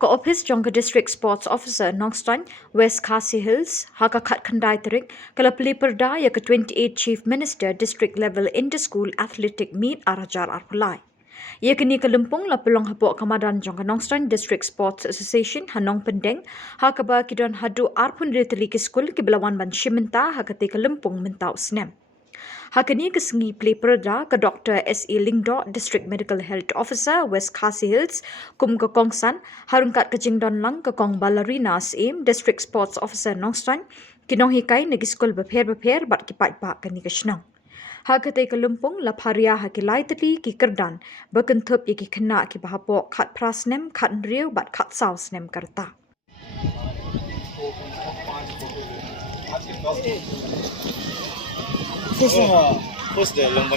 Ko office jongka district sports officer Nongstoin West Khasi Hills haka khat khandai terik kala peliperda ya ke 28 chief minister district level inter-school athletic meet arajar arpulai. Ia kini kelempung la pelong hapok kamadan jongka Nongstoin District Sports Association hanong pendeng haka ba kidon hadu arpun riteli ke skul ke belawan ban Shim haka te kelempung mentau snem. Hakani kesengi peliperda ke Dr. S.E. Lingdo, District Medical Health Officer, West Khasi Hills, kum ke Kongsan, harungkat ke Jingdon Lang ke Kong Ballerina Sim, District Sports Officer Nongstoin, kinong hikai negi skul beper bat kipat pak kani ke Shnang. Hakate ke lumpung la paria haki laiteli ki kerdan, berkentup ye ki kena ki bahapok kat prasnem, kat nriu bat kat sausnem kerta. Who's the long